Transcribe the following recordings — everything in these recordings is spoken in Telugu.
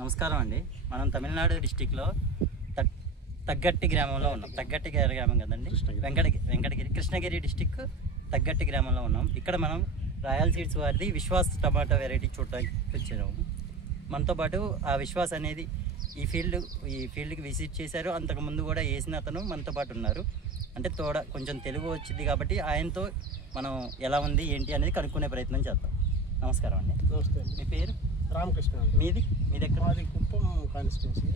నమస్కారం అండి. మనం తమిళనాడు డిస్టిక్లో తగ్గట్టి గ్రామంలో ఉన్నాం. తగ్గట్టి గ్రామం కదండి, వెంకటగిరి కృష్ణగిరి డిస్టిక్ తగ్గట్టి గ్రామంలో ఉన్నాం. ఇక్కడ మనం రాయల్ సీడ్స్ వారిది విశ్వాస్ టమాటా వెరైటీ చూడడానికి వచ్చాము. మనతో పాటు ఆ విశ్వాస్ అనేది ఈ ఫీల్డ్కి విజిట్ చేశారు. అంతకుముందు కూడా వేసిన అతను మనతో పాటు ఉన్నారు. అంటే కొంచెం తెలుగు వచ్చింది కాబట్టి ఆయనతో మనం ఎలా ఉంది ఏంటి అనేది కనుక్కునే ప్రయత్నం చేద్దాం. నమస్కారం అండి. నమస్తే అండి. మీ పేరు? రామకృష్ణ. మీది ఎక్కడ? మాది కుప్పం కాన్స్టిట్యున్సీ.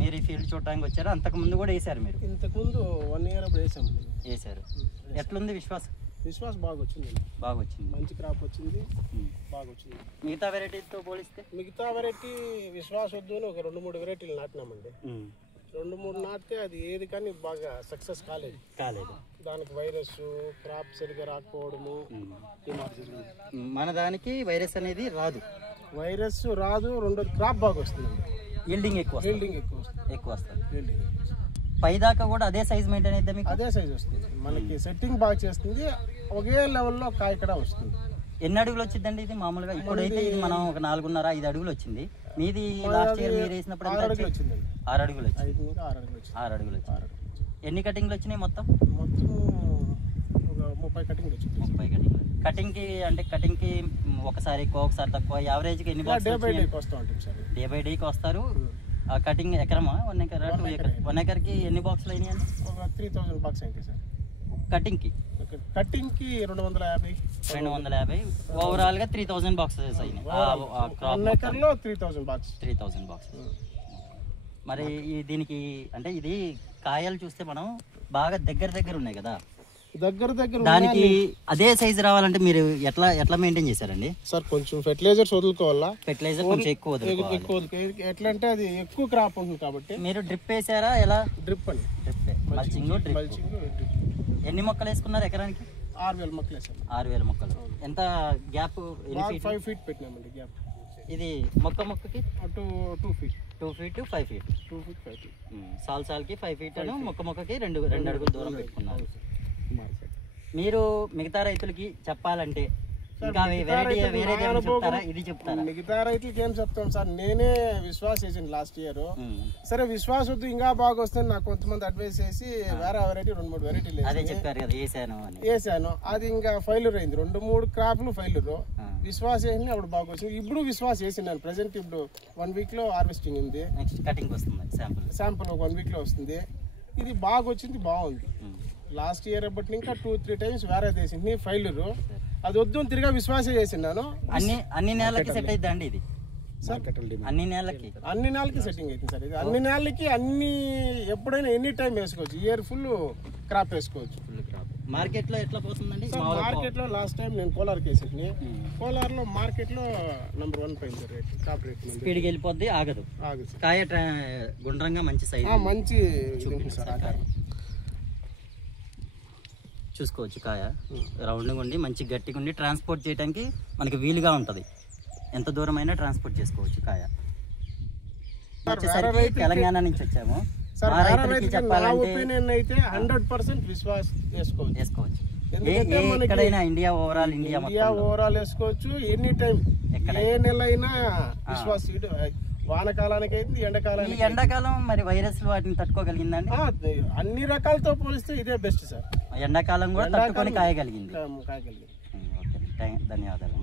మీరు ఈ ఫీల్డ్ చూడడానికి వచ్చారు. అంతకుముందు కూడా వేసారు మీరు? ఇంతకుముందు 1 year అప్పుడు వేసారు. ఎట్లుంది విశ్వాస్? విశ్వాస్ బాగా వచ్చింది. మంచి క్రాప్ వచ్చింది, బాగా వచ్చింది. మిగతా వెరైటీతో పోలిస్తే? మిగతా వెరైటీ విశ్వాస్ వద్దు ఒక 2-3 వెరైటీలు నాటినామండి. 2-3 నాటితే అది ఏది కానీ బాగా సక్సెస్ కాలేదు. దానికి వైరస్, క్రాప్ సరిగా రాకపోవడము. మన దానికి వైరస్ అనేది రాదు. వైరస్ రాదు. రెండోది క్రాప్ బాగా వస్తుంది. ఈల్డింగ్ ఎక్కువ వస్తుంది. పైదాకా కూడా అదే సైజ్ మెయింటైన్ అయితే మీకు? అదే సైజ్ వస్తుంది. మనకి సెట్టింగ్ బాగా చేస్తుంది. ఒకే లెవెల్లో కాయ కూడా వస్తుంది. ఎన్ని అడుగులు వచ్చిందండి ఇది మామూలుగా? ఇప్పుడైతే ఇది మనం ఒక 4.5-5 అడుగులు వచ్చింది. మీది లాస్ట్ ఇయర్ మీరు వేసినప్పుడు 6 అడుగులు వచ్చిందండి. 6 అడుగులు వచ్చింది. 6 అడుగులు వచ్చింది. ఎన్ని కటింగ్లు వచ్చినాయి మొత్తం? ఒక 30 కటింగ్లు వచ్చింది. 30 కటింగ్లు. కటింగ్కి ఒకసారి ఎక్కువ ఒకసారి తక్కువ, యావరేజ్కి ఎన్ని బాక్స్? డే బై డేకి వస్తూ ఉంటాం సార్. డే బై డేకి వస్తారు. ఆ కటింగ్ ఎకరమా? 1 ఎకరా 2 ఎకరా? 1 ఎకర్కి ఎన్ని బాక్సులు అయినాయండి? ఒక 3000 బాక్స్ అయింది సార్. కటింగ్కి 250. ఓవరాల్గా 3000 బాక్సెస్ అయినాయి. 1 ఎకర్లో 3000 బాక్స్. మరి దీనికి అంటే ఇది కాయలు చూస్తే మనం బాగా దగ్గర ఉన్నాయి కదా, దగ్గర దానికి అదే సైజు రావాలంటే మీరు ఎట్లా మెయింటైన్ చేశారండి సార్? కొంచెం ఫెర్టిలైజర్స్ వదులుకోవాలా. ఫెర్టిలైజర్ కొంచెం ఎక్కువ ఎట్లా అంటే అది ఎక్కువ క్రాప్ ఉంటుంది కాబట్టి. మీరు డ్రిప్ వేసారా? ఎలా? డ్రిప్ అండి. మల్చింగ్. ఎన్ని మొక్కలు వేసుకున్నారు ఎకరానికి? 6000 మొక్కలు వేసాము. 6000 మొక్కలు. ఎంత గ్యాప్? 5 feet పెట్టినామండి gap. ఇది మొక్కకి 2 feet. 2 feet 5 feet. 2 feet 5 feet. సాల్కి 5 feet అను మొక్కకి 2 అడుగుల దూరం పెట్టుకున్నారు. మీరు మిగతా రైతులకి చెప్పాలంటే ఇంకా చెప్తారా? ఇది చెప్తారా? మిగతా రైతులకి ఏం చెప్తాం సార్? నేనే విశ్వాస్ వేసాను లాస్ట్ ఇయర్. సరే విశ్వాస్ వద్దు ఇంకా బాగా వస్తుంది నాకు కొంతమంది అడ్వైస్ చేసి వేరే వెరైటీ 2-3 వెరైటీలు వేసాను. అది ఇంకా ఫెయిల్యూర్ అయింది. 2-3 క్రాప్లు ఫెయిల్యూర్. విశ్వాస్ వేసింది అప్పుడు బాగా వచ్చింది. ఇప్పుడు విశ్వాస్ వేసినాను. ప్రెసెంట్ ఇప్పుడు 1 week లో హార్వెస్టింగ్ ఉంది. నెక్స్ట్ కటింగ్ వస్తుంది. శాంపుల్ 1 week లో వస్తుంది. ఇది బాగా వచ్చింది, బాగుంది. లాస్ట్ ఇయర్ బట్టి ఇంకా 2-3 times వేరే వేసింది, ఫెయిల్యూర్. అది వద్దు తిరిగా విశ్వాస చేసినాను. అన్ని నెలలకి సెట్ అవుతుంది అండి ఇది? అన్ని నెలలకి సెట్టింగ్ అవుతుంది సార్. ఇది అన్ని నెలలకి ఎప్పుడైనా ఎనీ టైం వేసుకోవచ్చు. ఇయర్ ఫుల్ క్రాప్ వేసుకోవచ్చు. మార్కెట్ లో ఎట్లా పోతుందండి? మార్కెట్ లో లాస్ట్ టైం నేను కోలార్కి వేసేది. కోలార్ లో మార్కెట్ లో నెంబర్ 1 పోయింది సార్ రేట్. క్రాప్ రేట్ స్పీడ్కి వెళ్ళిపోద్ది, ఆగదు. కాయ గుండ్రంగా మంచి సైజ్, మంచి సార్. చూసుకోవచ్చు. కాయ రౌండ్గా ఉండి మంచి గట్టిగా ఉండి ట్రాన్స్పోర్ట్ చేయడానికి మనకి వీలుగా ఉంటుంది. ఎంత దూరం అయినా ట్రాన్స్పోర్ట్ చేసుకోవచ్చు. కాయ తెలంగాణ నుంచి వచ్చాము. ఒపీనియన్ అయితే 100% విశ్వాస్ వేసుకోవచ్చు. ఎక్కడైనా ఇండియా ఓవరాల్ వేసుకోవచ్చు. ఎనీ టైం ఏ నెల అయినా విశ్వాస్. వానకాలానికి అయితే ఎండాకాలం మరి వైరస్ వాటిని తట్టుకోగలిగిందండి? అన్ని రకాలతో పోలిస్తే ఇదే బెస్ట్ సార్. ఎండాకాలం కూడా తట్టుకొని కాయగలిగింది. కాయగలిగింది. ధన్యవాదాలు.